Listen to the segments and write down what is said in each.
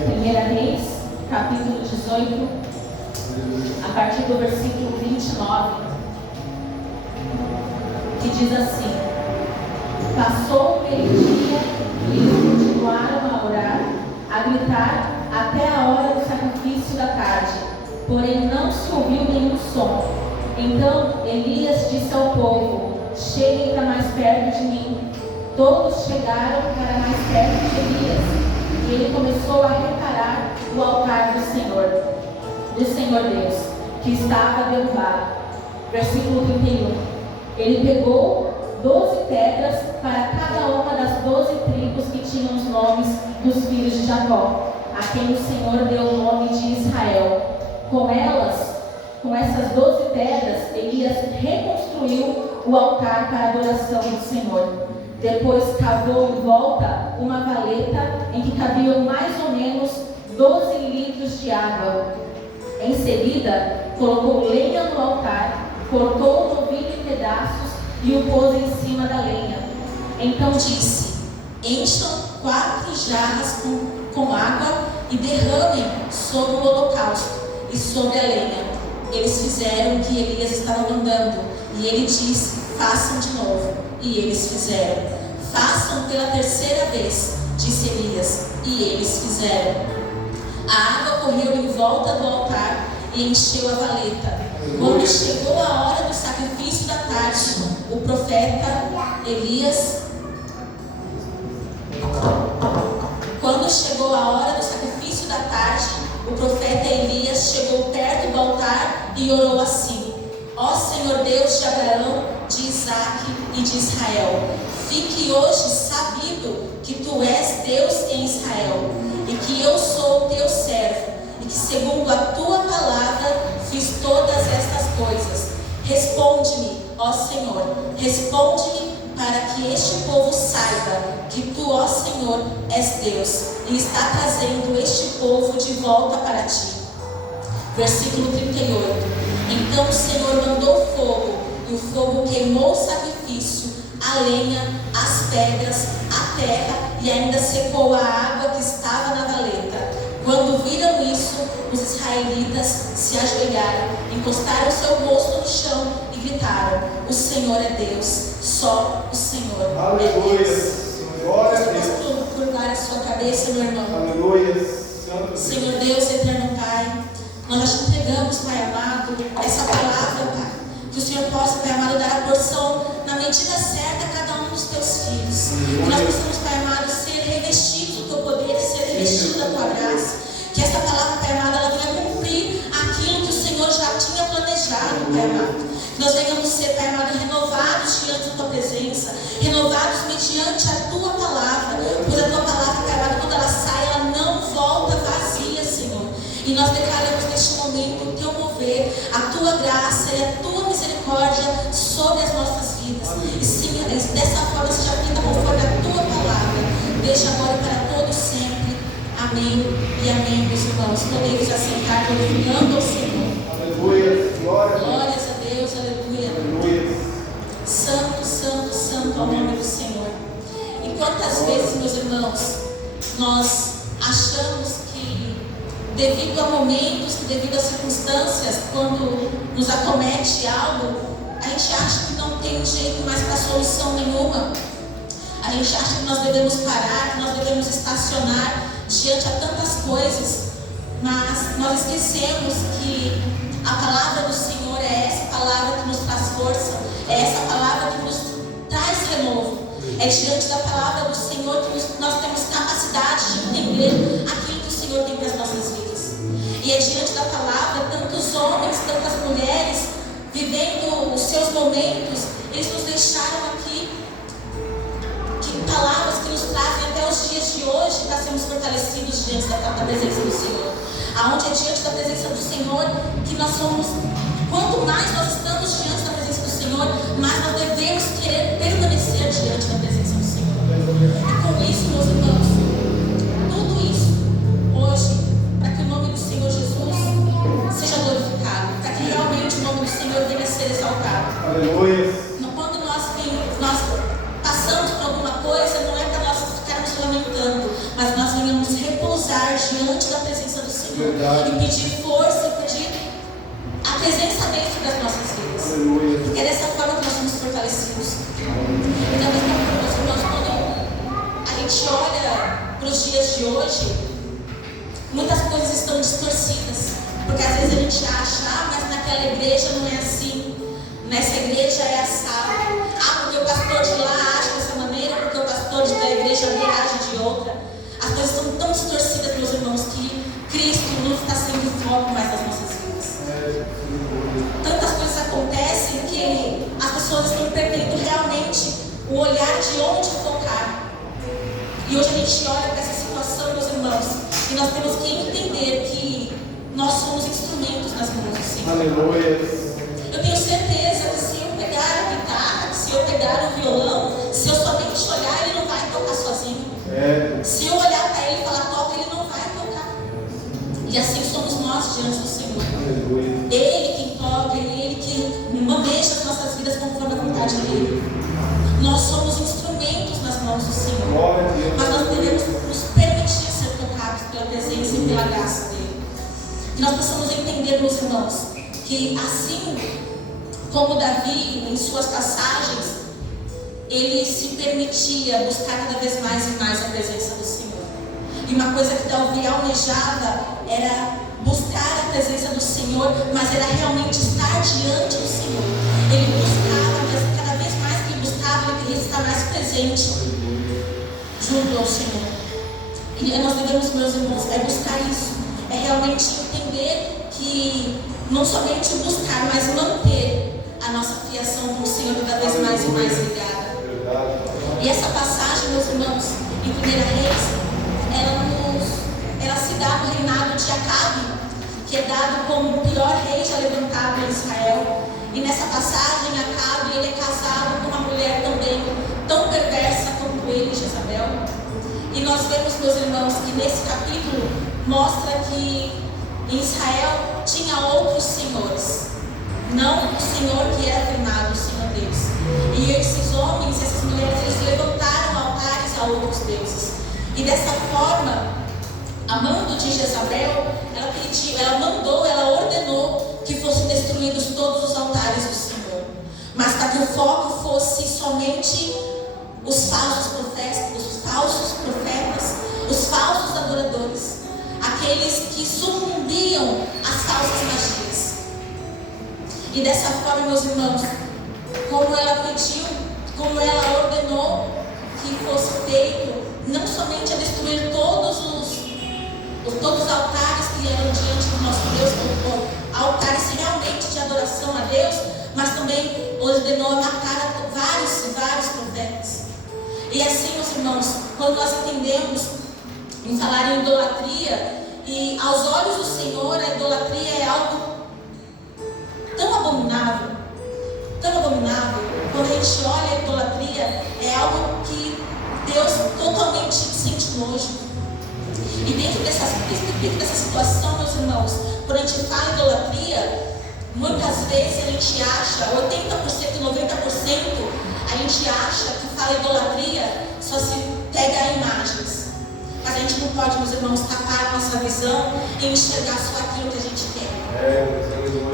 1 Reis, capítulo 18, a partir do versículo 29, que diz assim: Passou o meio-dia e eles continuaram a orar, a gritar até a hora do sacrifício da tarde, porém não se ouviu nenhum som. Então Elias disse ao povo: Cheguem para mais perto de mim. Todos chegaram para mais perto de Elias, e ele começou a reparar o altar do Senhor Deus, que estava derrubado. Versículo 31. Ele pegou 12 pedras para cada uma das 12 tribos que tinham os nomes dos filhos de Jacó, a quem o Senhor deu o nome de Israel. Com essas 12 pedras, Elias reconstruiu o altar para a adoração do Senhor. Depois cavou em volta uma valeta em que cabiam mais ou menos 12 litros de água. Em seguida, colocou lenha no altar, cortou o novilho em pedaços e o pôs em cima da lenha. Então disse: Encham 4 jarras com água e derramem sobre o holocausto e sobre a lenha. Eles fizeram o que Elias estava mandando, e ele disse: Façam de novo. E eles fizeram. Façam pela 3ª vez, disse Elias, e eles fizeram. A água correu em volta do altar e encheu a valeta. Quando chegou a hora do sacrifício da tarde, o profeta Elias chegou perto do altar e orou assim: Ó Senhor Deus de Abraão, de Isaque e de Israel, fique hoje sabido que tu és Deus em Israel, e que eu sou teu servo, e que segundo a tua palavra fiz todas estas coisas. Responde-me, ó Senhor, responde-me, para que este povo saiba que tu, ó Senhor, és Deus, e está trazendo este povo de volta para ti. Versículo 38. Então o Senhor mandou fogo, e o fogo queimou o sacrifício, a lenha, as pedras, a terra, e ainda secou a água que estava na valeta. Quando viram isso, os israelitas se ajoelharam, encostaram seu rosto no chão e gritaram: O Senhor é Deus, só o Senhor Aleluia. é Deus. Glória a Deus. Posso curvar a sua cabeça, meu irmão? Aleluia. Senhor Deus, eterno Pai, nós já te entregamos, Pai amado, essa palavra, Pai. Que o Senhor possa, Pai amado, dar a porção na medida certa a cada um dos teus filhos. Que nós possamos, Pai amado, ser revestidos do teu poder, ser revestidos da tua graça. Que essa palavra, Pai amado, ela venha cumprir aquilo que o Senhor já tinha planejado, Pai amado. Que nós venhamos ser, Pai amado, renovados diante da tua presença, renovados mediante a tua palavra. Pois a tua palavra, Pai amado, quando ela sai, ela não volta vazia, Senhor. E nós declaramos neste momento o teu mover, a tua graça e a tua misericórdia sobre as nossas vidas. E sim, dessa forma seja feita conforme a tua palavra, desde agora e para todo sempre. Amém e amém, meus irmãos. Podemos assentar glorificando ao Senhor. Aleluia. Glórias a Deus, aleluia. Aleluia. Santo, santo, santo ao nome do Senhor. E quantas vezes, meus irmãos, nós achamos que devido a momentos, devido a circunstâncias, quando nos acomete algo, a gente acha que não tem jeito mais para solução nenhuma. A gente acha que nós devemos parar, que nós devemos estacionar diante a tantas coisas, mas nós esquecemos que a palavra do Senhor é essa palavra que nos traz força, é essa palavra que nos traz renovo. É diante da palavra do Senhor que nós temos capacidade de entender aquilo que o Senhor tem para as nossas vidas. E é diante da palavra, tantos homens, tantas mulheres, vivendo os seus momentos, eles nos deixaram aqui palavras que nos trazem até os dias de hoje para sermos fortalecidos diante da presença do Senhor. Aonde é diante da presença do Senhor que nós somos, quanto mais nós estamos diante da presença do Senhor, mais nós devemos querer permanecer diante da presença do Senhor. E com isso, meus irmãos, tudo isso hoje, para que o nome do Senhor Jesus seja glorificado, para que realmente o nome do Senhor venha a ser exaltado. Aleluia. Quando nós passamos por alguma coisa, não é para nós ficarmos lamentando, mas nós venhamos repousar diante da presença do Senhor. Verdade. E pedir força, e pedir a presença dele sobre as nossas vidas. Aleluia. Porque é dessa forma que nós somos fortalecidos. Então, meus irmãos, quando a gente olha para os dias de hoje, muitas coisas estão distorcidas. Porque às vezes a gente acha, mas naquela igreja não é assim. Nessa igreja é assado. Porque o pastor de lá age dessa maneira, porque o pastor da igreja B age de outra. As coisas estão tão distorcidas, meus irmãos, que Cristo não está sendo o foco mais das nossas vidas. Tantas coisas acontecem que as pessoas estão perdendo realmente o olhar de onde focar. E hoje a gente olha para essa situação, meus irmãos, e nós temos que entender que nós somos instrumentos nas mãos do Senhor. Aleluia. Eu tenho certeza que se eu pegar a guitarra, se eu pegar o violão, se eu somente olhar, ele não vai tocar sozinho. Se eu olhar para ele e falar toca, ele não vai tocar. E assim somos nós diante do Senhor. Aleluia. Ele quem toca, ele que maneja as nossas vidas conforme a vontade dele. Nós somos instrumentos nas mãos do Senhor. Glória a Deus. Mas nós devemos nos permitir ser tocados pela presença e pela graça dele. E nós precisamos entender, meus irmãos, que assim como Davi, em suas passagens, ele se permitia buscar cada vez mais e mais a presença do Senhor. E uma coisa que Davi almejava era buscar a presença do Senhor, mas era realmente estar diante do Senhor. Ele buscava, mas cada vez mais que ele buscava, ele queria estar mais presente junto ao Senhor. E nós devemos, meus irmãos, buscar isso. É realmente entender que não somente buscar, mas manter a nossa fiação com o Senhor cada vez mais e mais ligada. E essa passagem, meus irmãos, em 1 Reis, ela se dá no reinado de Acabe, que é dado como o pior rei já levantado em Israel. E nessa passagem, Acabe, ele é casado com uma mulher também tão perversa quanto ele, Jezabel. E nós vemos, meus irmãos, que nesse capítulo mostra que em Israel tinha outros senhores, não o Senhor que era firmado, o Senhor Deus. E esses homens, essas mulheres, eles levantaram altares a outros deuses. E dessa forma, amando de Jezabel, ela ordenou que fossem destruídos todos os altares do Senhor. Mas para que o foco fosse somente os falsos profetas, os falsos adoradores, aqueles que sucumbiam às falsas magias. E dessa forma, meus irmãos, como ela pediu, como ela ordenou que fosse feito, não somente a destruir todos os altares que eram diante do nosso Deus, altares realmente de adoração a Deus, mas também ordenou matar vários profetas. E assim, meus irmãos, quando nós entendemos em falar em idolatria, e aos olhos do Senhor a idolatria é algo tão abominável, quando a gente olha a idolatria, é algo que Deus totalmente sente nojo. E dentro dessa situação, meus irmãos, quando a gente fala em idolatria, muitas vezes a gente acha, 80%, 90%, a gente acha que fala idolatria só se pega imagens. Mas a gente não pode, meus irmãos, tapar a nossa visão e enxergar só aquilo que a gente quer.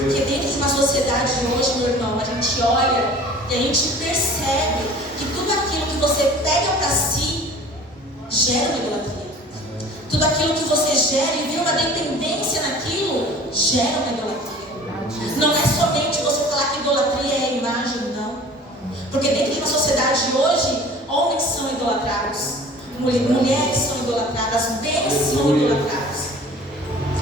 Porque dentro de uma sociedade de hoje, meu irmão, a gente olha e a gente percebe que tudo aquilo que você pega para si gera uma idolatria. Tudo aquilo que você gera e vê uma dependência naquilo gera uma idolatria. Não é somente você falar que idolatria é imagem, não. Porque dentro de uma sociedade de hoje, homens são idolatrados, mulheres são idolatradas, bens são idolatrados.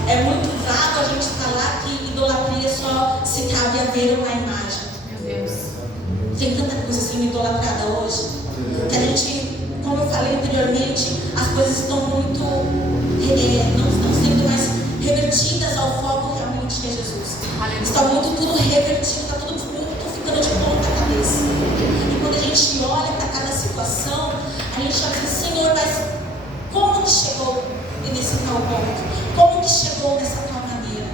É muito vago a gente falar que idolatria só se cabe a ver uma imagem. Meu Deus. Tem tanta coisa sendo idolatrada hoje, que a gente, como eu falei anteriormente, as coisas estão muito, não estão sendo mais revertidas ao foco realmente que é Jesus. Está muito tudo revertido, está tudo muito ficando de ponta cabeça. E quando a gente olha para cada situação, a gente olha assim, Senhor, mas como que chegou nesse tal ponto? Como que chegou dessa tal maneira?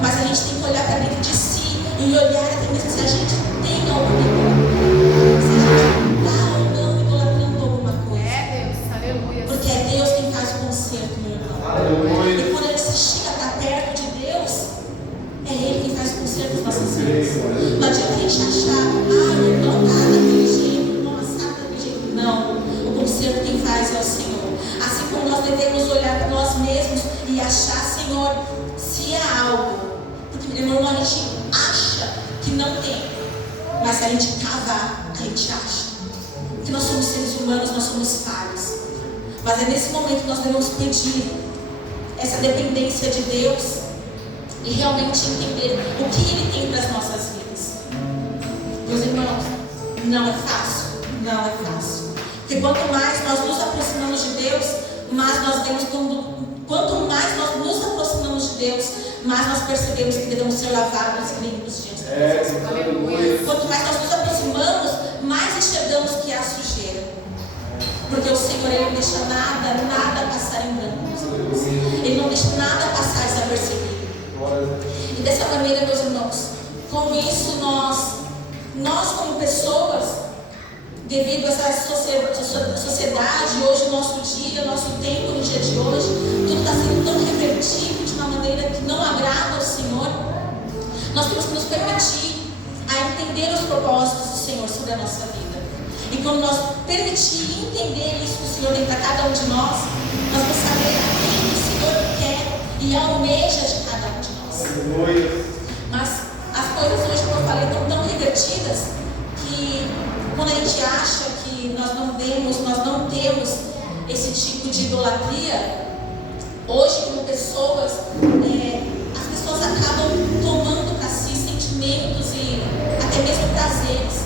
Mas a gente tem que olhar para dentro de si e olhar até mesmo se a gente tem alguma coisa, se a gente está ou não idolatrando alguma coisa. É Deus, aleluia. Porque é Deus quem faz o Aleluia. E quando a gente chega para perto de Deus, é Ele quem faz conserto nas nossas vidas. Não adianta a gente achar, o irmão está daquele jeito, o irmão assado daquele jeito. Não, o conserto quem faz é o Senhor. Assim como nós devemos olhar para nós mesmos e achar, Senhor, se é algo. Porque, meu irmão, a gente acha que não tem, mas se a gente cavar, a gente acha. Porque nós somos seres humanos, nós somos falhos. Mas é nesse momento que nós devemos pedir essa dependência de Deus e realmente entender o que Ele tem para as nossas vidas. Meus irmãos, não é fácil. Não é fácil. Porque quanto mais nós nos aproximamos de Deus, mais nós vemos quanto mais nós nos aproximamos de Deus, mais nós percebemos que devemos ser lavados e limpos diante de Deus. Aleluia. Quanto mais nós nos aproximamos, mais enxergamos que há sujeira. Porque o Senhor, Ele não deixa nada passar em branco. Ele não deixa nada passar desapercebido. E dessa maneira, meus irmãos, com isso nós como pessoas, devido a essa sociedade, hoje o nosso dia, o nosso tempo no dia de hoje, tudo está sendo tão revertido de uma maneira que não agrada ao Senhor. Nós temos que nos permitir a entender os propósitos do Senhor sobre a nossa vida. E quando nós permitir entender isso que o Senhor tem para cada um de nós vamos saber aquilo que o Senhor quer e almeja de cada um de nós. Aleluia. Mas as coisas hoje, como eu falei, estão tão revertidas que quando a gente acha que nós não temos esse tipo de idolatria, hoje como pessoas, as pessoas acabam tomando para si sentimentos e até mesmo prazeres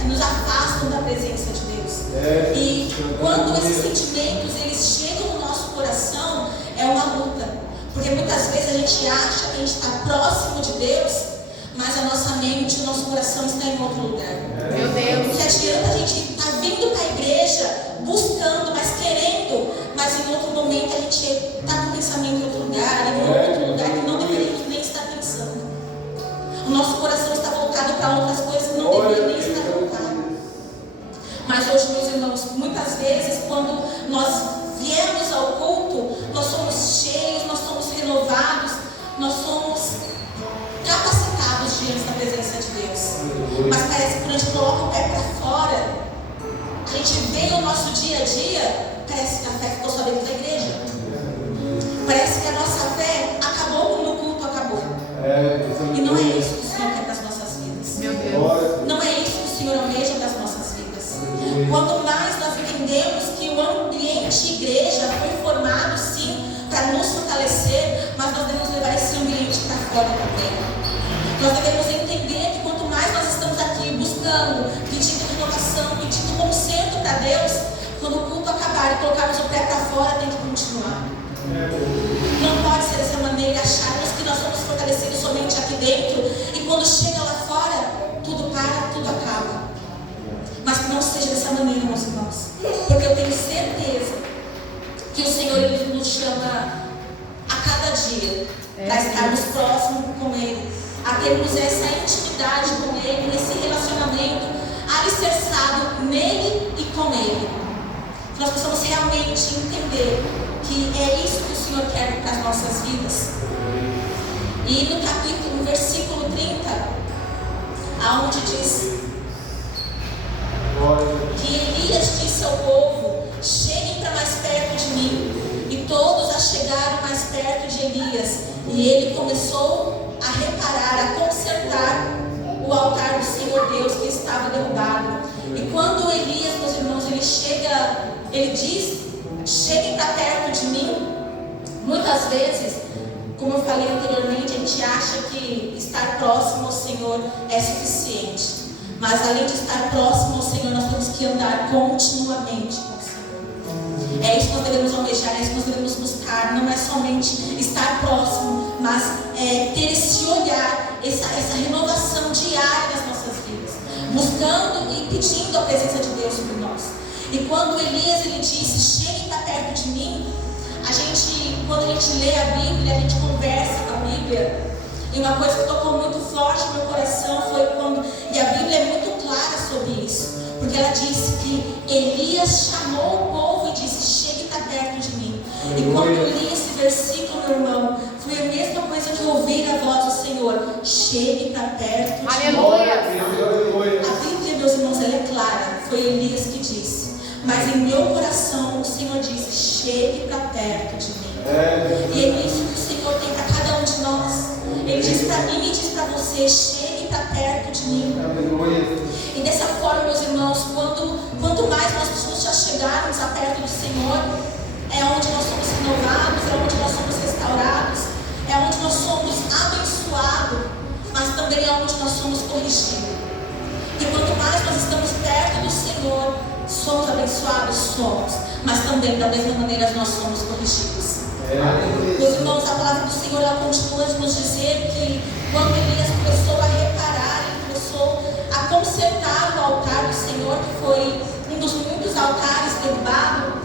que nos afastam da presença de Deus. E quando esses sentimentos eles chegam no nosso coração, é uma luta. Porque muitas vezes a gente acha que a gente está próximo de Deus, mas a nossa mente, o nosso coração está em outro lugar. Meu Deus. Porque adianta a gente estar vindo para a igreja, buscando, mas querendo, mas em outro momento a gente está com o pensamento em outro lugar, em outro lugar que não deveríamos nem estar pensando. O nosso coração está voltado para outras coisas que não deveriam nem estar voltado. Mas hoje, meus irmãos, muitas vezes quando nós viemos ao culto, nós somos cheios, nós somos renovados, nós somos capacitados diante da presença de Deus. Mas parece que quando a gente coloca o pé para fora, a gente vê o nosso dia a dia, parece que a fé ficou só dentro da igreja. Parece que a nossa fé acabou quando o culto acabou. E não é isso que o Senhor quer para as nossas vidas. Meu Deus. Não é isso que o Senhor almeja das nossas vidas. Quanto mais nós entendemos que o ambiente igreja foi formado sim para nos fortalecer, mas nós devemos levar esse ambiente para fora também. Nós devemos entender que quanto mais nós estamos aqui buscando, pedindo renovação, pedindo conserto para Deus, quando o culto acabar e colocarmos o pé para fora, tem que continuar. Não pode ser dessa maneira, acharmos que nós somos fortalecidos somente aqui dentro e quando chega lá fora, tudo para, tudo acaba. Mas que não seja dessa maneira, meus irmãos, porque eu tenho certeza que o Senhor Ele nos chama a cada dia para estarmos próximos com Ele, a termos essa intimidade com Ele, esse relacionamento alicerçado nele e com Ele. Que nós possamos realmente entender que é isso que o Senhor quer para as nossas vidas. E no versículo 30, aonde diz que Elias disse ao povo: cheguem para mais perto de mim. E todos achegaram mais perto de Elias. E ele começou a reparar, a consertar o altar do Senhor Deus que estava derrubado. E quando Elias, meus irmãos, ele diz: cheguem para perto de mim. Muitas vezes, como eu falei anteriormente, a gente acha que estar próximo ao Senhor é suficiente. Mas além de estar próximo ao Senhor, nós temos que andar continuamente com o Senhor. É isso que nós devemos almejar, é isso que nós devemos buscar. Não é somente estar próximo, mas ter esse olhar, essa renovação diária nas nossas vidas, buscando e pedindo a presença de Deus sobre nós. E quando Elias ele disse: cheguem para perto de mim, quando a gente lê a Bíblia, a gente conversa com a Bíblia. E uma coisa que tocou muito forte no meu coração foi e a Bíblia é muito clara sobre isso, porque ela disse que Elias chamou o povo e disse: chegue para perto de mim. E quando eu li esse versículo, meu irmão, foi a mesma coisa que ouvir a voz do Senhor: chegue para perto de mim. Aleluia. A Bíblia, meus irmãos, ela é clara. Foi Elias que disse. Mas em meu coração o Senhor disse: chegue para perto de mim. E é isso que o Senhor tem para cada um de nós. Ele diz para mim e diz para você: chegue para perto de mim. E dessa forma, meus irmãos, quanto mais nós nos chegarmos a perto do Senhor, é onde nós somos renovados, é onde nós somos restaurados, é onde nós somos abençoados, mas também é onde nós somos corrigidos. E quanto mais nós estamos perto do Senhor, somos abençoados, somos, mas também da mesma maneira nós somos corrigidos. Meus irmãos, a palavra do Senhor, ela continua a nos dizer que quando Elias começou a reparar, ele começou a consertar o altar do Senhor, que foi um dos muitos altares derrubados,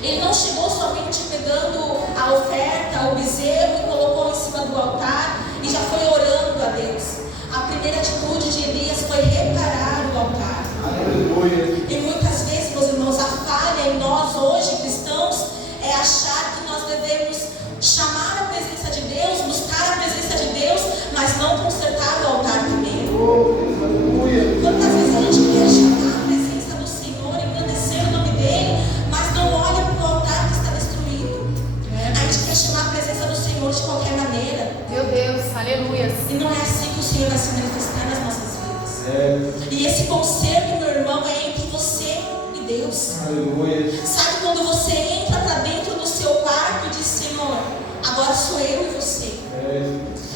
ele não chegou somente pegando a oferta, o bezerro, e colocou em cima do altar e já foi orando a Deus. A primeira atitude de Elias foi reparar o altar. Aleluia. E muitas vezes, meus irmãos, a falha em nós hoje, cristãos, é achar que nós devemos chamar a presença de Deus, buscar a presença de Deus, mas não consertar o altar primeiro. Quantas vezes a gente quer chamar a presença do Senhor, engrandecer o nome dEle, mas não olha para o altar que está destruído. A gente quer chamar a presença do Senhor de qualquer maneira. Meu Deus, aleluia. E não é assim que o Senhor vai se manifestar nas nossas vidas. E esse conserto, meu irmão, é entre você e Deus. Aleluia. Sabe quando você entra para dentro do seu quarto e diz: Senhor, agora sou eu e você.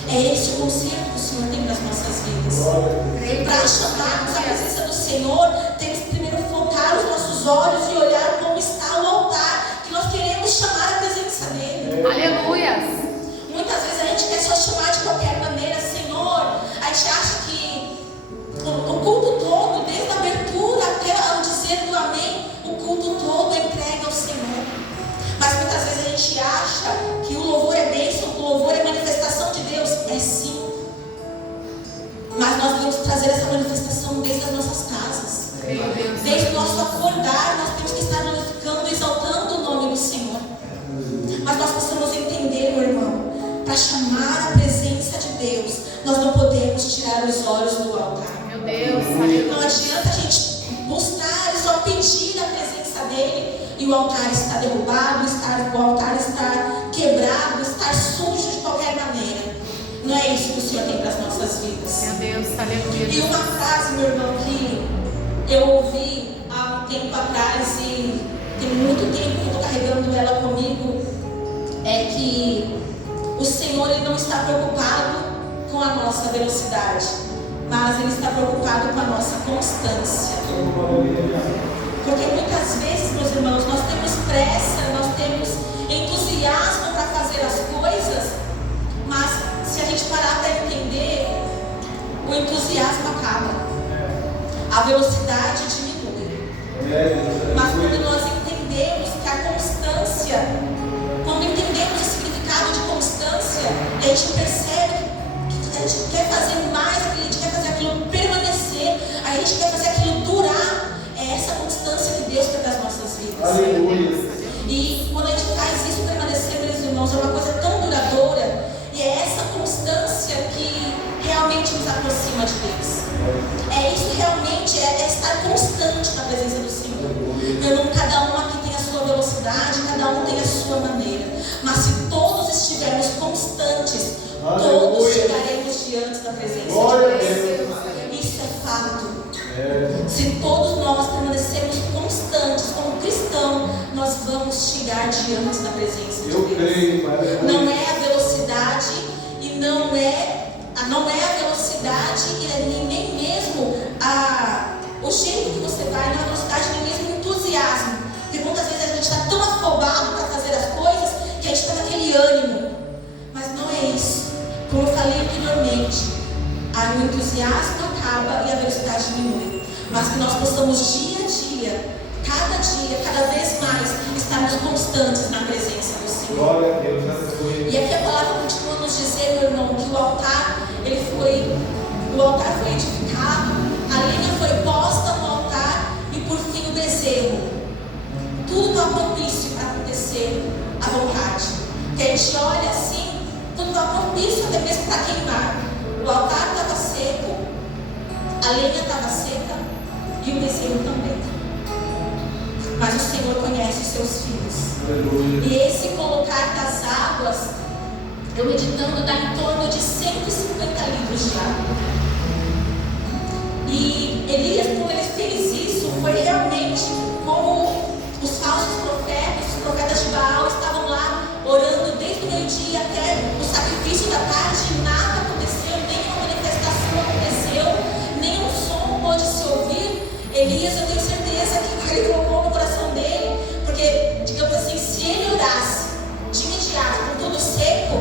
É esse o conserto que o Senhor tem nas nossas vidas. Para chamarmos a presença do Senhor, temos que primeiro focar os nossos olhos e olhar como está o altar, que nós queremos chamar a presença dEle. Aleluia. Muitas vezes a gente quer só chamar de qualquer maneira, Senhor. A gente acha que o culto todo, desde a abertura até ao dizer do amém, o culto todo é entregue ao Senhor. Mas muitas vezes a gente acha que o louvor é bênção, que o louvor é manifestação de Deus. É sim. Mas nós devemos trazer essa manifestação desde as nossas casas. Desde o nosso acordar, nós temos que estar glorificando e exaltando o nome do Senhor. Mas nós precisamos entender, meu irmão, para chamar a presença de Deus, nós não podemos tirar os olhos do altar. Meu Deus, não adianta a gente buscar e só pedir a presença dEle e o altar está derrubado, o altar está quebrado, está sujo de qualquer maneira. Não é isso que o Senhor tem para as nossas vidas. meu Deus, aleluia. E uma frase, meu irmão, que eu ouvi há um tempo atrás e tem muito tempo que eu estou carregando ela comigo, é que o Senhor, Ele não está preocupado com a nossa velocidade, mas Ele está preocupado com a nossa constância. Porque muitas vezes, meus irmãos, nós temos pressa, nós temos entusiasmo para fazer as coisas, mas se a gente parar para entender, o entusiasmo acaba, a velocidade diminui. Mas quando nós entendemos que a constância, quando entendemos o significado de constância, a gente percebe que a gente quer fazer mais, a gente quer fazer aquilo permanecer, a gente quer fazer aquilo durar. É essa constância que Deus tem das nossas vidas. Aleluia. E quando a gente faz isso permanecer, meus irmãos, é uma coisa tão duradoura. E é essa constância que realmente nos aproxima de Deus. É isso realmente, é estar constante na presença do Senhor. Meu irmão, cada um aqui tem a sua velocidade, cada um tem a sua maneira. Mas se todos estivermos constantes, todos chegaremos diante da presença de Deus. Isso é fato. Se todos nós permanecermos constantes como cristãos, nós vamos chegar diante da presença de Deus. Não é a velocidade e não é a velocidade e nem mesmo o jeito que você vai, não é a velocidade nem mesmo o entusiasmo. Porque muitas vezes a gente está tão afobado para fazer as coisas que a gente está naquele ânimo. Mas não é isso. Como eu falei anteriormente, o entusiasmo acaba e a velocidade diminui. Mas que nós possamos dia a dia, cada vez mais, estarmos constantes na presença do Senhor. Glória a Deus, aleluia. E aqui a palavra continua a nos dizer, meu irmão, que o altar foi edificado, a lenha foi posta no altar e por fim o bezerro. Tudo está propício para acontecer Que a gente olha assim, tudo estava propício até mesmo para queimar. O altar estava seco, a lenha estava seca e o bezerro também. Mas o Senhor conhece os seus filhos. Aleluia. E esse colocar das águas, eu meditando, dá em torno de 150 litros de água. E Elias, quando ele fez isso, foi realmente como os falsos profetas, os profetas de Baal estavam lá orando desde o meio-dia até o sacrifício da tarde, e nada aconteceu, nenhuma manifestação aconteceu, nenhum som pôde se ouvir. Elias, eu tenho certeza que ele colocou no coração dele, porque, digamos assim, se ele orasse de imediato, com tudo seco,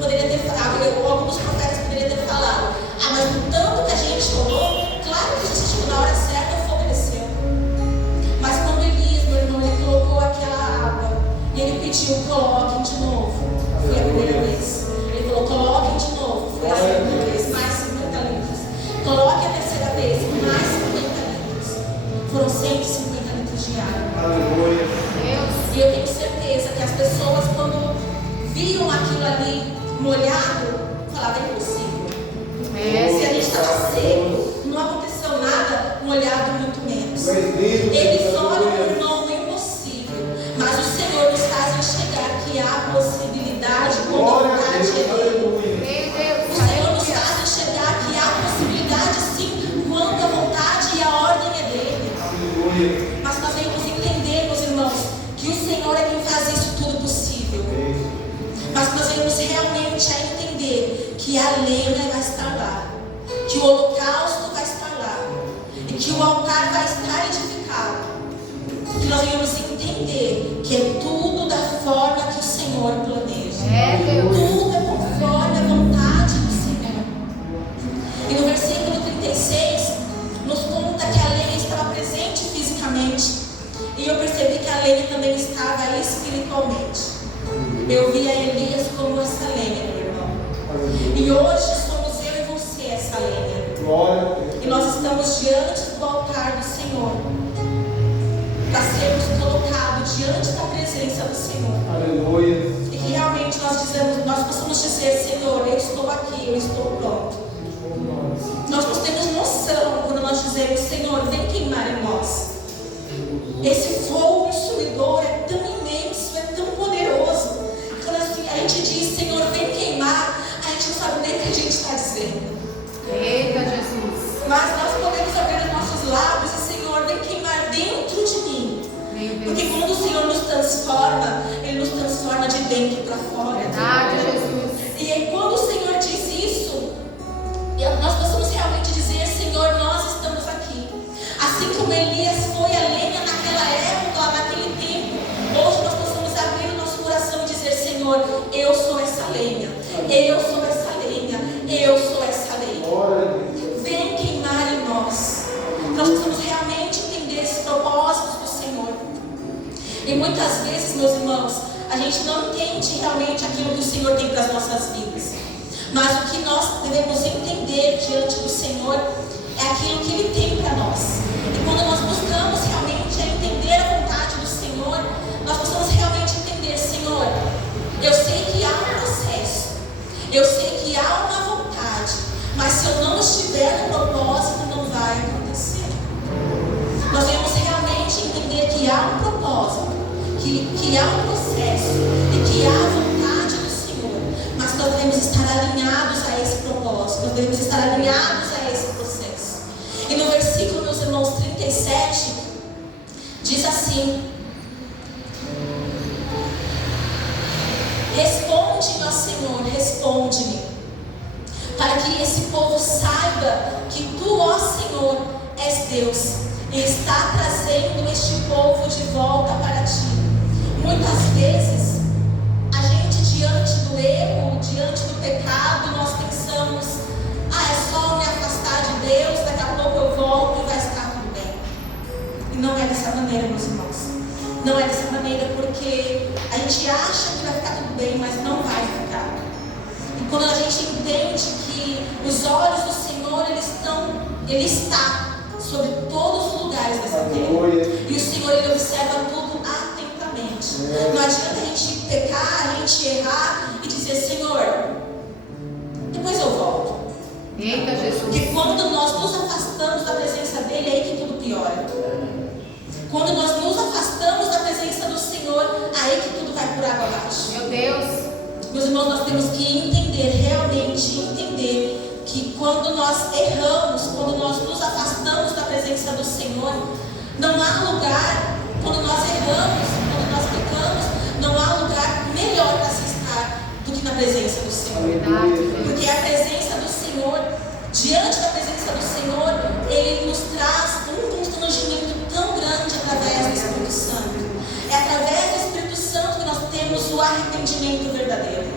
poderia ter falado, ou alguns profetas poderiam ter falado: ah, mas no tanto que a gente orou, claro que a gente chegou na hora certa, o fogo desceu. Mas quando Elias, meu irmão, ele colocou aquela água, e ele pediu: coloquem de novo. Foi a primeira vez. Ele falou: coloquem de novo. Foi a segunda vez, mais 50 litros. Coloque a terceira vez, mais 50 litros. Foram 150 litros de água. Aleluia. E eu tenho certeza que as pessoas, quando viam aquilo ali molhado, falavam: é impossível. Se a gente estava seco, não aconteceu nada, molhado muito menos. Eles olham, meu irmão, no impossível. Mas o Senhor nos faz enxergar que há possibilidade quando a vontade é dele. O Senhor nos faz enxergar que há possibilidade sim quando a vontade e a ordem é dele. Mas nós devemos entender, meus irmãos, que o Senhor é quem faz isso tudo possível. Mas nós devemos realmente entender que a lenha vai estar lá, que o holocausto vai estar lá, e que o altar vai estar edificado. Que nós devemos entender que é tudo da forma que o Senhor planeja. Tudo é conforme a vontade do Senhor. E no versículo 36 nos conta que a lenha estava presente fisicamente, e eu percebi que a lenha também estava espiritualmente. Eu via Elias como essa lenha, meu irmão. E hoje somos eu e você essa lenha. E nós estamos diante do altar do Senhor, para sermos colocados diante da presença do Senhor. Aleluia. E que realmente nós possamos dizer: Senhor, eu estou aqui, eu estou pronto. Nós temos noção quando nós dizemos: Senhor, vem queimar em nós. Esse fogo consumidor é tão imenso, é tão poderoso. Quando assim, a gente diz: Senhor, vem queimar, a gente não sabe nem o que a gente está dizendo. Eita, Jesus. Mas nós podemos abrir os nossos lábios e: Senhor, vem queimar dentro de mim. Porque quando o Senhor nos transforma, Ele nos transforma de dentro para fora. Verdade, Jesus. E aí, quando o Senhor diz isso, nós possamos realmente dizer: Senhor, nós estamos aqui. Assim como Elias foi a lenha naquela época, naquele tempo, hoje nós possamos abrir o nosso coração e dizer: Senhor, eu sou essa lenha. Eu sou essa lenha. Eu sou essa lenha. Vem queimar em nós. Nós precisamos realmente entender esses propósitos do Senhor. E muitas vezes, meus irmãos, a gente não entende realmente aquilo que o Senhor tem para as nossas vidas. Mas o que nós devemos entender diante do Senhor é aquilo que Ele tem para nós. E quando nós buscamos realmente entender a vontade do Senhor, nós precisamos realmente entender: Senhor, eu sei que há um processo, eu sei que há uma vontade, mas se eu não estiver no propósito, não vai acontecer. Nós devemos realmente entender que há um propósito, que há um processo e que há a vontade do Senhor, mas nós devemos estar alinhados a esse propósito, nós devemos estar alinhados a esse processo. E no versículo, meus irmãos, 37, diz assim: responde-me, ó Senhor, responde-me, para que esse povo saiba que Tu, ó Senhor, és Deus, e está trazendo este povo de volta para Ti. Muitas vezes, a gente, diante do erro, diante do pecado, nós pensamos: é só me afastar de Deus, daqui a pouco eu volto e vai estar tudo bem. E não é dessa maneira, meus irmãos. Não é dessa maneira, porque a gente acha que vai ficar tudo bem, mas não vai ficar. E quando a gente entende que os olhos do Senhor, Ele está sobre todos os lugares dessa terra. E o Senhor, Ele observa tudo atentamente. novamente. Não adianta a gente pecar, a gente errar e dizer: Senhor, depois eu volto. Eita, Jesus. Porque quando nós nos afastamos da presença dele, é aí que tudo piora. Quando nós nos afastamos da presença do Senhor, aí que tudo vai por água abaixo. Meu Deus. Meus irmãos, nós temos que entender, realmente entender, que quando nós erramos, quando nós nos afastamos da presença do Senhor, não há lugar, quando nós erramos, quando nós pecamos, não há lugar melhor para se estar do que na presença do Senhor. Verdade. Porque a presença do Senhor, diante da presença do Senhor, Ele nos traz um constrangimento tão grande através do Espírito Santo. É através do Espírito Santo que nós temos o arrependimento verdadeiro.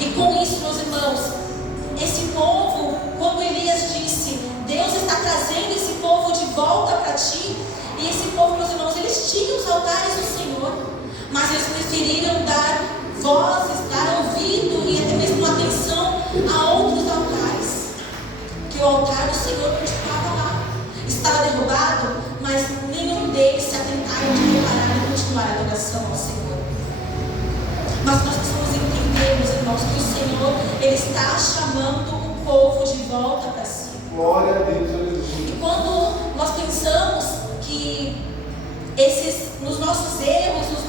E com isso, meus irmãos, esse povo, como Elias disse, Deus está trazendo esse povo de volta para ti. E esse povo, meus irmãos, eles tinham os altares do Senhor, mas eles preferiram dar vozes, dar ouvido e até mesmo atenção a outros altares. Que o altar do Senhor continuava lá. Estava derrubado, mas nenhum deles se atentaram de reparar e continuar a adoração ao Senhor. Mas nós precisamos entender, meus irmãos, que o Senhor, Ele está chamando o povo de volta para si. Glória a Deus, aleluia. E quando nós pensamos que nos nossos erros, nos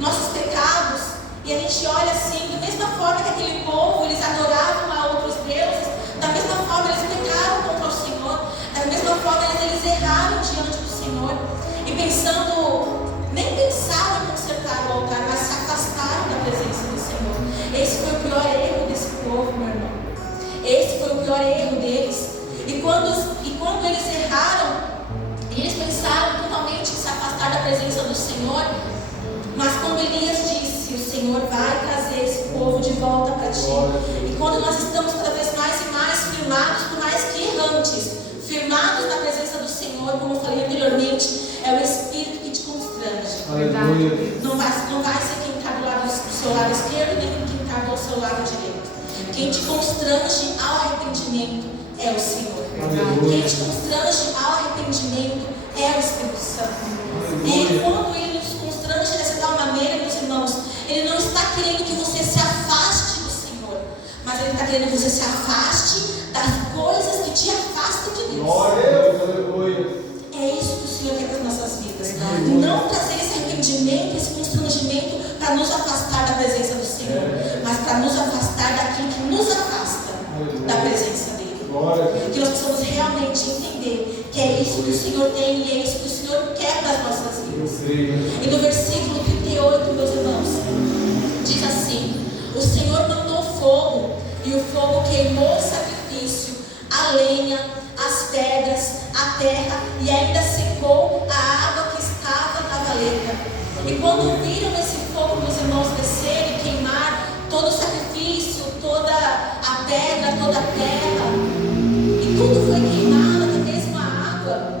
nossos pecados, e a gente olha assim, da mesma forma que aquele povo, eles adoravam a outros deuses, da mesma forma eles pecaram contra o Senhor, da mesma forma eles erraram diante do Senhor, e nem pensaram em consertar o altar, mas se afastaram da presença do Senhor. Esse foi o pior erro desse povo, meu irmão. Esse foi o pior erro deles. E quando eles erraram, eles pensaram totalmente em se afastar da presença do Senhor. Mas como Elias disse, o Senhor vai trazer esse povo de volta para ti. E quando nós estamos cada vez mais e mais firmados, por mais que errantes, firmados na presença do Senhor, como eu falei anteriormente, é o Espírito que te constrange. Aleluia. Não vai ser quem está do seu lado esquerdo, nem quem está do seu lado direito. Quem te constrange ao arrependimento é o Senhor. Quem te constrange ao arrependimento é o Espírito Santo. E quando Ele nos constrange dessa tal maneira, meus irmãos, Ele não está querendo que você se afaste do Senhor, mas Ele está querendo que você se afaste das coisas que te afastam de Deus. Glória a Deus, aleluia. É isso que o Senhor quer para as nossas vidas. Não trazer esse arrependimento, esse constrangimento para nos afastar da presença do Senhor, mas para nos afastar daquilo que nos afasta da presença dEle. Que nós precisamos realmente entender que é isso que o Senhor tem e é isso que o Senhor quer para as nossas vidas. E no versículo 38, meus irmãos, diz assim: o Senhor mandou fogo, e o fogo queimou o sacrifício, a lenha, as pedras, a terra, e ainda secou a água que estava na valeta. E quando viram esse fogo, meus irmãos, descer e queimar todo o sacrifício, toda a pedra, toda a terra, e tudo foi queimado, até mesmo a água,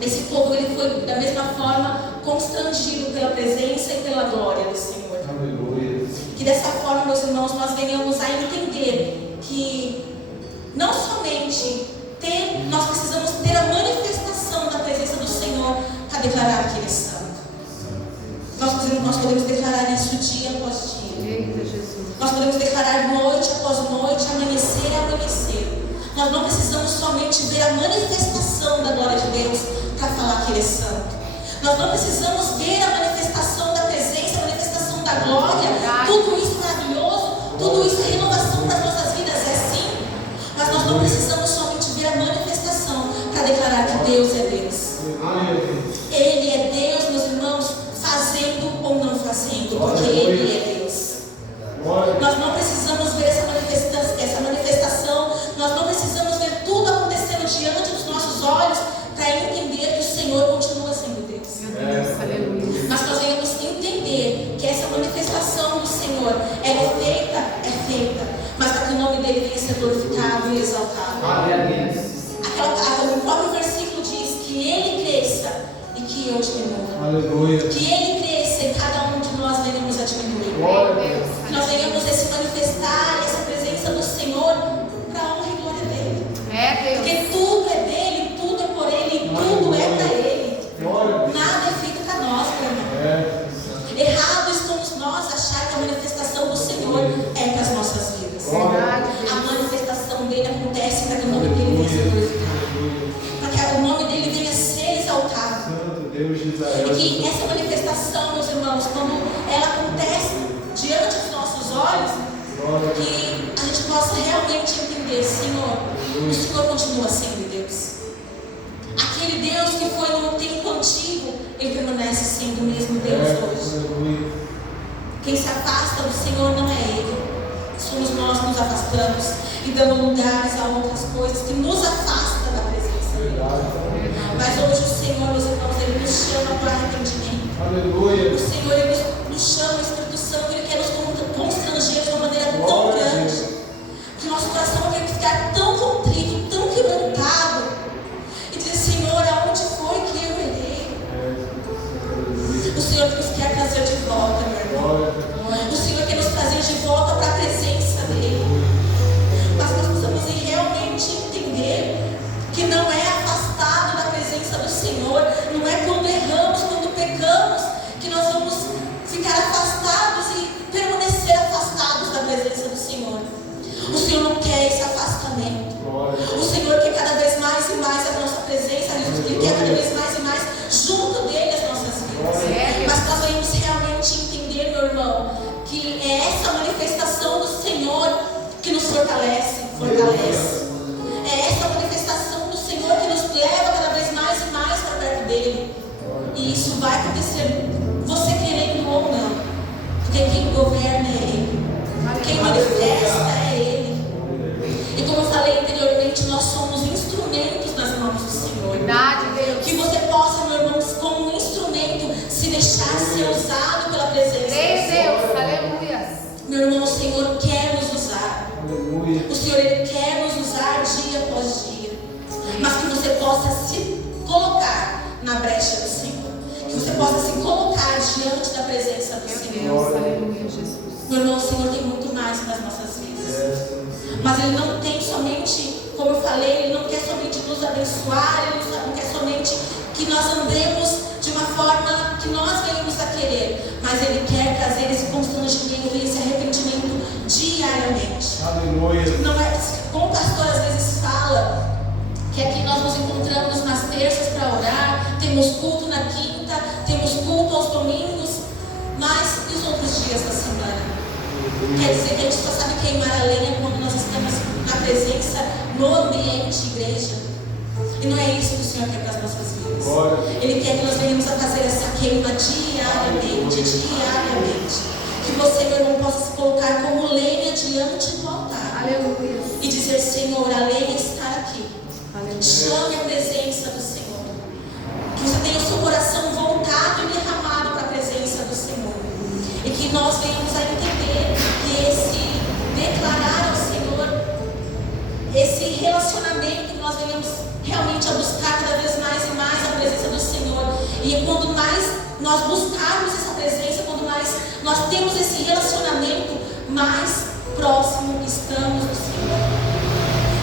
esse povo ele foi da mesma forma constrangido pela presença e pela glória do Senhor. Aleluia. Que dessa forma, meus irmãos, nós venhamos a entender que não somente nós precisamos ter a manifestação da presença do Senhor para declarar que Ele é santo. Nós podemos declarar isso dia após dia. Eita, Jesus. Nós podemos declarar noite após noite, amanhecer a amanhecer. Nós não precisamos somente ver a manifestação da glória de Deus para falar que Ele é santo. Nós não precisamos ver a manifestação da presença, a manifestação da glória. Tudo isso maravilhoso, tudo isso é renovação para as nossas vidas, é sim. Mas nós não precisamos somente ver a manifestação para declarar que Deus é Deus. Ele é Deus, meus irmãos, fazendo ou não fazendo, porque Ele é Deus. Nós não precisamos ver essa manifestação, nós não precisamos ver tudo acontecendo diante dos nossos olhos para entender que o Senhor continua sendo Deus. Meu Deus, aleluia. Mas nós devemos entender que essa manifestação do Senhor, ela é feita, mas para que o nome dele venha a ser glorificado e exaltado. O próprio versículo diz que Ele cresça e que eu diminua. Aleluia. Que Ele cresça e cada um de nós venhamos a diminuir. Glória a Deus. Que nós venhamos a se manifestar essa presença do Senhor para a honra e glória dele. É, Deus. Porque tudo é dele, tudo é por ele, tudo é para ele. Glória a Deus. Nada é feito para nós, meu irmão. achar que a manifestação do Senhor é para as nossas vidas. Verdade, A Deus. manifestação dele acontece para que o nome dele venha ser glorificado, para que o nome dele venha ser exaltado. Santo Deus de Israel. E que essa manifestação, meus irmãos, quando ela acontece diante dos nossos olhos, que a gente possa realmente entender, Senhor, o Senhor continua sendo Deus. Aquele Deus que foi no tempo antigo, ele permanece sendo o mesmo Deus hoje. Quem se afasta do Senhor não é Ele, somos nós que nos afastamos e damos lugares a outras coisas que nos afastam da presença dele. Mas hoje o Senhor, meus irmãos, ele nos chama para arrependimento. Aleluia. O Senhor, ele nos chama, o Espírito Santo, ele quer nos constranger de uma maneira tão grande, que nosso coração vai ficar tão contrito, tão quebrantado, e dizer: Senhor, aonde foi que eu errei? O Senhor nos quer trazer de volta, meu irmão. O Senhor quer nos trazer de volta para a presença dele. Mas nós precisamos realmente entender que não é afastado da presença do Senhor, não é quando erramos, quando pecamos, que nós vamos ficar afastados e permanecer afastados da presença do Senhor. O Senhor não quer esse afastamento. O Senhor quer cada vez mais e mais a nossa presença, Ele quer cada vez mais e mais junto dele as nossas vidas. Mas nós devemos realmente entender, meu irmão, que é essa manifestação do Senhor que nos fortalece. É essa manifestação do Senhor que nos leva cada vez mais e mais para perto dele. E isso vai acontecer, você querendo ou não, porque quem governa é Ele, quem manifesta é Ele. E como eu falei anteriormente, nós somos instrumentos nas mãos do Senhor. Verdade, Deus. Que você possa, meu irmão, como um instrumento, se deixar ser usado pela presença do Creio, Senhor. Deus. Aleluia. Meu irmão, o Senhor quer nos usar. Aleluia. O Senhor, Ele quer nos usar dia após dia. Mas que você possa se colocar na brecha do Senhor. Que você possa se colocar diante da presença do Meu Senhor. Deus. Aleluia, Jesus. Meu irmão, o Senhor tem muito mais para as nossas vidas. Mas Ele não tem somente, como eu falei, Ele não quer somente nos abençoar, Ele não quer somente que nós andemos de uma forma que nós venhamos a querer. Mas Ele quer trazer esse constrangimento e esse arrependimento diariamente. Aleluia. Não é, como o pastor às vezes fala, que aqui nós nos encontramos nas terças para orar, temos culto na quinta, temos culto aos domingos, mas e os outros dias da semana? Quer dizer que a gente só sabe queimar a lenha quando nós estamos na presença, no ambiente igreja. E não é isso que o Senhor quer para as nossas vidas. Ele quer que nós venhamos a fazer essa queima diariamente. Que você, meu irmão, possa se colocar como lenha diante do altar. Aleluia. E dizer: Senhor, a lenha está aqui. Aleluia. Chame a presença do Senhor. Que você tenha o seu coração voltado e derramado para a presença do Senhor. E que nós venhamos a entender que esse declarar ao Senhor, esse relacionamento, que nós venhamos realmente a buscar cada vez mais e mais a presença do Senhor. E quando mais nós buscarmos essa presença, quando mais nós temos esse relacionamento, mais próximo estamos do Senhor.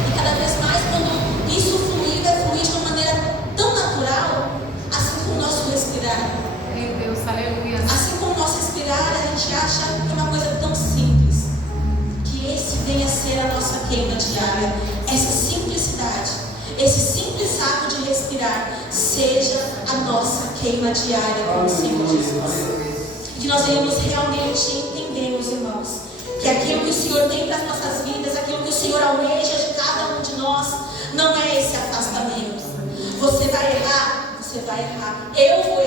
E cada vez mais, quando isso fluir, vai fluir de uma maneira tão natural, assim como o nosso respirar. Meu Deus. Aleluia. Assim como o nosso respirar, a gente acha que é uma coisa tão simples. Que esse venha a ser a nossa queima diária. Essa simplicidade, esse simples ato de respirar, seja a nossa queima diária com o Senhor Jesus. Que nós venhamos realmente entender, meus irmãos, que aquilo que o Senhor tem para as nossas vidas, aquilo que o Senhor almeja de cada um de nós, não é esse afastamento. Você vai errar, eu vou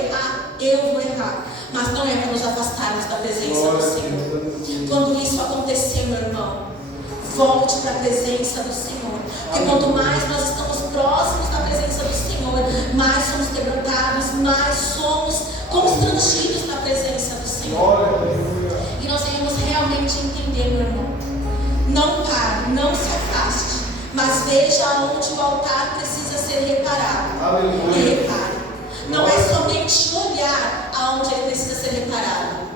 errar, mas não é para nos afastarmos da presença do Senhor. Quando isso acontecer, meu irmão, volte para a presença do Senhor. Porque quanto mais nós estamos próximos da presença do Senhor, mais somos quebrantados, mais somos constrangidos na presença do Senhor. E nós devemos realmente entender, meu irmão. Não pare, não se afaste, mas veja onde o altar precisa ser reparado. E repare. Não é somente olhar aonde ele precisa ser reparado,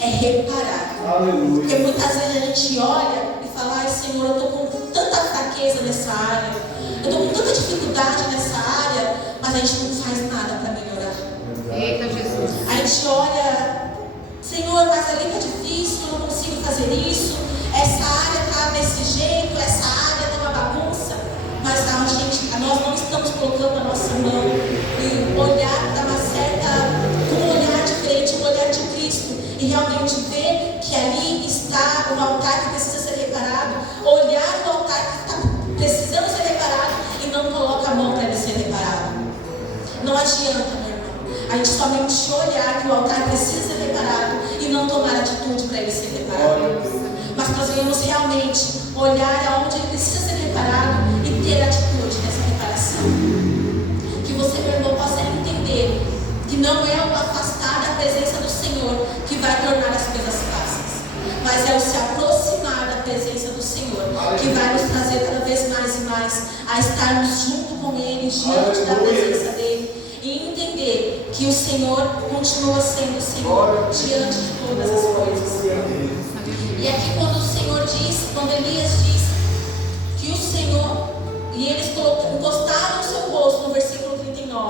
é reparar. Aleluia. Porque muitas vezes a gente olha e fala: ai, Senhor, eu estou com tanta fraqueza nessa área, eu estou com tanta dificuldade nessa área, mas a gente não faz nada para melhorar. Eita, Jesus. A gente olha, Senhor, mas ali está difícil, eu não consigo fazer isso, essa área está desse jeito, essa área está uma bagunça. Mas nós não estamos colocando a nossa mão e olhar para uma certa, com um olhar diferente, um olhar de Cristo, e realmente ver que ali está um altar que precisa ser reparado, olhar o altar que está precisando ser reparado e não coloca a mão para ele ser reparado. Não adianta, meu irmão, a gente somente olhar que o altar precisa ser reparado e não tomar atitude para ele ser reparado. Mas nós devemos realmente olhar aonde ele precisa ser reparado e ter atitude nessa reparação. Que você, meu irmão, possa entender que não é o afastar da presença do Senhor que vai tornar as coisas fáceis, mas é o se aproximar da presença do Senhor que vai nos trazer cada vez mais e mais a estarmos junto com Ele, diante da presença dEle, e entender que o Senhor continua sendo o Senhor diante de todas as coisas. E aqui quando Elias disse que o Senhor, e eles encostaram o seu rosto, no versículo 39,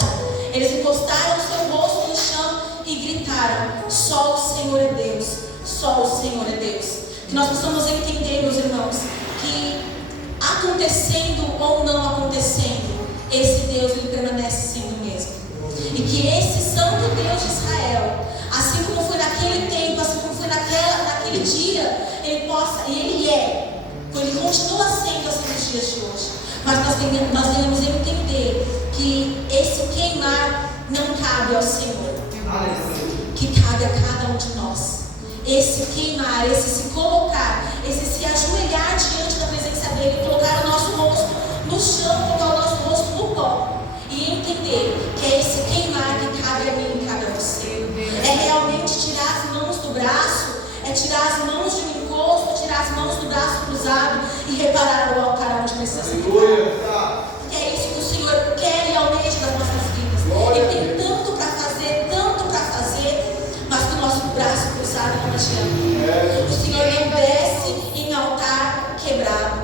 eles encostaram o seu rosto no chão e gritaram: só o Senhor é Deus, só o Senhor é Deus. Que nós possamos entender, meus irmãos, que acontecendo ou não acontecendo, esse Deus ele permanece sendo o mesmo. E que esse Santo Deus de Israel, assim como foi naquele tempo, assim como foi naquele dia, ele possa, e ele é, ele continua sendo assim nos dias de hoje. Mas nós devemos entender que esse queimar não cabe ao Senhor, que cabe a cada um de nós. Esse queimar, esse se colocar, esse se ajoelhar diante da presença dele, colocar o nosso rosto no chão, colocar o nosso rosto no pó, e entender que é esse queimar que cabe a mim e cabe a você. É realmente tirar as mãos do braço, é tirar as mãos de um encosto, tirar as mãos do braço cruzado e reparar o altar onde precisa ser reparado. Que é isso que o Senhor quer e almeja das nossas vidas. Ele tem tanto para fazer, mas com o nosso braço cruzado não adianta. O Senhor não desce em altar quebrado.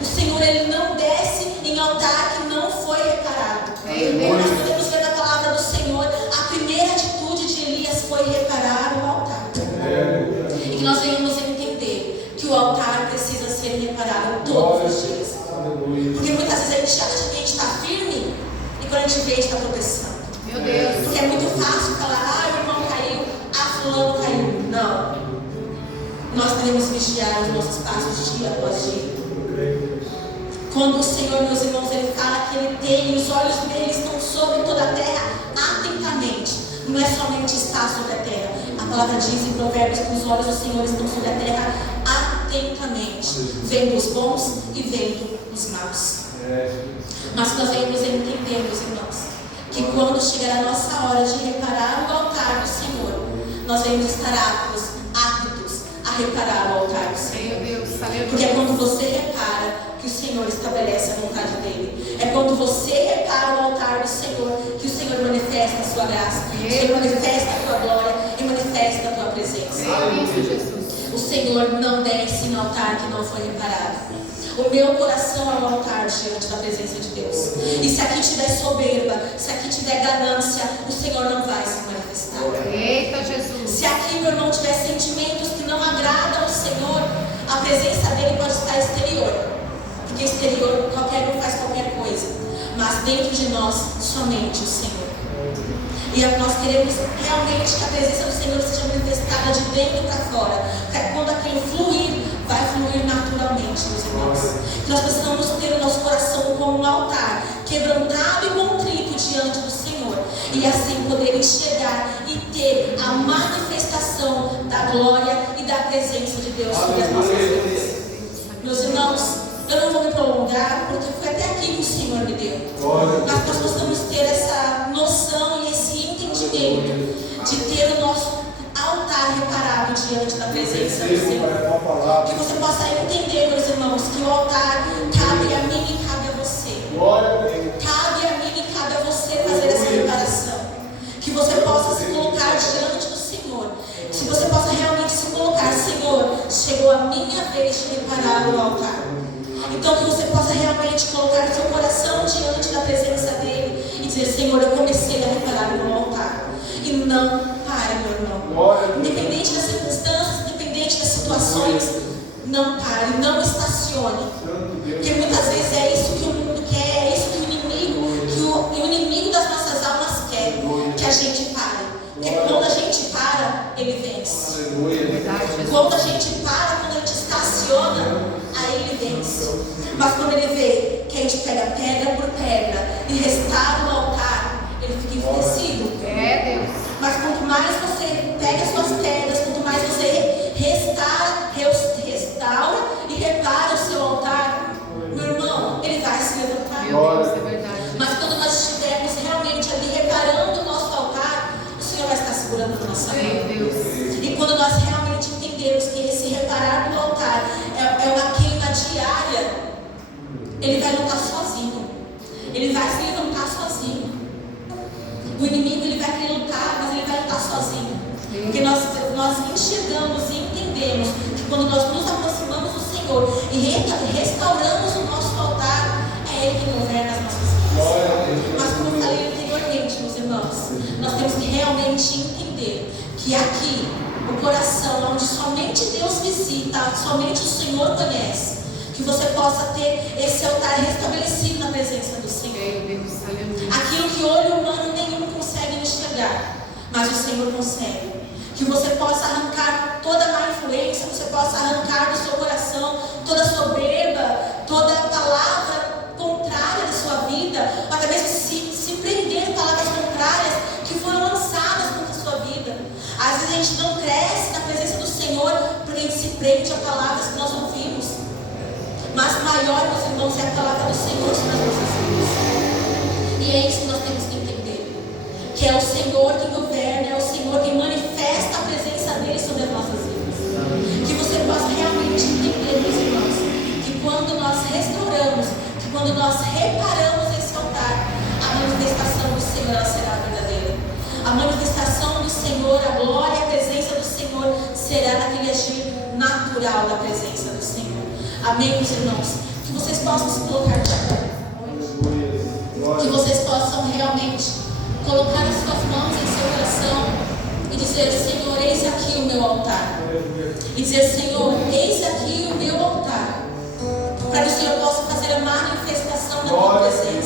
O Senhor ele não desce em altar que não foi reparado. Nós podemos ver na palavra do Senhor, a primeira atitude de Elias foi reparar o altar. E que nós venhamos entender que o altar precisa ser reparado todos os dias. Porque muitas vezes a gente acha que a gente está firme e quando a gente vê, a gente está tropeçando. Meu Deus. Porque é muito fácil falar: o irmão caiu, fulano caiu. Não. Nós devemos vigiar os nossos passos dia após dia. Quando o Senhor, meus irmãos, ele fala que ele tem, os olhos dele estão sobre toda a terra atentamente. Não é somente estar sobre a terra. A palavra diz em Provérbios que os olhos do Senhor estão sobre a terra atentamente, vendo os bons e vendo os maus. Mas nós devemos entender, meus irmãos, que quando chegar a nossa hora de reparar o altar do Senhor, nós devemos estar aptos a reparar o altar do Senhor. Meu Deus, Porque é quando você repara que o Senhor estabelece a vontade dele. É quando você repara o altar do Senhor que o Senhor manifesta a sua graça, o Senhor manifesta a tua glória e manifesta a tua presença. O Senhor não desce em altar que não foi reparado. O meu coração é um altar diante da presença de Deus. E se aqui tiver soberba, se aqui tiver ganância, o Senhor não vai se manifestar. Eita Jesus. Se aqui, meu irmão, tiver sentimentos que não agradam ao Senhor, a presença dele pode estar exterior. Porque exterior, qualquer um faz qualquer coisa. Mas dentro de nós, somente o Senhor. E nós queremos realmente que a presença do Senhor seja manifestada de dentro para fora. Porque quando aquilo fluir, vai fluir naturalmente, meus irmãos. Que nós precisamos ter o nosso coração como um altar, quebrantado e contrito diante do Senhor. E assim poder enxergar e ter a manifestação da glória e da presença de Deus sobre as nossas vidas. Meus irmãos, eu não vou me prolongar, porque foi até aqui que o Senhor me deu. Mas nós possamos ter essa noção e esse entendimento de ter o nosso altar reparado diante da presença do Senhor. Que você possa entender, meus irmãos, que o altar cabe a mim e cabe a você. Cabe a mim e cabe a você fazer essa reparação. Que você possa se colocar diante do Senhor. Que você possa realmente se colocar: Senhor, chegou a minha vez de reparar o altar. Então que você possa realmente colocar o seu coração diante da presença dele e dizer: Senhor, eu comecei a reparar o meu altar. E não pare. pare, meu irmão. Glória a Deus. Independente das circunstâncias, independente das situações, não pare, não estacione. Santo Deus. Porque muitas vezes é isso que o mundo quer, é isso que o inimigo das nossas almas quer, que a gente pare. Porque quando a gente para, ele vence. Aleluia. Quando a gente para, quando a gente estaciona, aí ele vence. Mas quando ele vê que a gente pega pedra por pedra e restaura o altar, ele fica enfurecido. É, Deus. Mas quanto mais você pega as suas pedras, quanto mais você restaura e repara o seu altar, meu irmão, ele vai se levantar. Meu Deus, é verdade. Mas quando nós estivermos realmente ali reparando o nosso altar, o Senhor vai estar segurando a nossa mão. Meu Deus. E quando nós realmente entendemos que esse reparar do altar é uma queima diária, ele vai lutar sozinho. Ele vai se levantar sozinho. O inimigo ele vai querer lutar, mas ele vai lutar sozinho. Porque nós enxergamos e entendemos que quando nós nos aproximamos do Senhor e restauramos o nosso altar, é Ele que governa as nossas vidas. Mas como eu falei anteriormente, meus irmãos, nós temos que realmente entender que aqui, o coração, onde somente Deus visita, somente o Senhor conhece, que você possa ter esse altar restabelecido na presença do Senhor. Meu Deus, aleluia. Aquilo que olho humano nenhum consegue enxergar, mas o Senhor consegue. Que você possa arrancar toda má influência, que você possa arrancar do seu coração toda soberba, toda palavra contrária da sua vida, ou até mesmo se prender em palavras contrárias que foram lançadas contra a sua vida. Às vezes a gente não cresce na presença do Senhor porque a gente se prende a palavras que nós ouvimos. Mas maior, meus irmãos, é a palavra do Senhor sobre as nossas vidas. E é isso que nós temos que entender. Que é o Senhor que governa, é o Senhor que manifesta a presença dEle sobre as nossas vidas. Que você possa realmente entender, meus irmãos, que quando nós restauramos, que quando nós reparamos esse altar, a manifestação do Senhor ela será verdadeira. A manifestação do Senhor, a glória e a presença do Senhor será naquele agir natural da presença do Senhor. Amém, meus irmãos? Que vocês possam se colocar de pé. Que vocês possam realmente colocar as suas mãos em seu coração e dizer: Senhor, eis aqui o meu altar. E dizer: Senhor, eis aqui o meu altar. Para que o Senhor possa fazer a manifestação da tua presença.